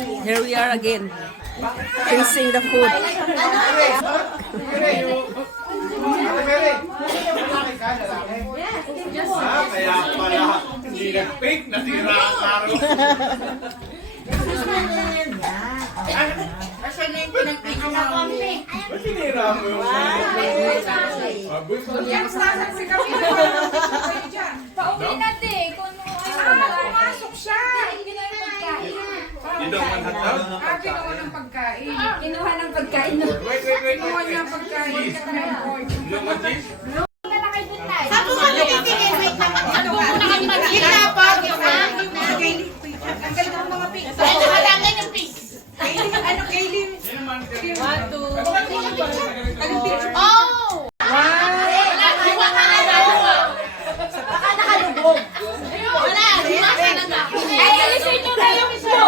Here we are again. Tasting the food. Kaya pala, hindi nag-pick, nasira ang araw. Kasi na yung pinag-pick namin. Ba't sinira mo yung Pauwi natin kung pumasok siya. You don't want hot dog? Kinuha ng pagkain. Kinuha ng pagkain. Wait. Kinuha niya ang pagkain. You don't want cheese?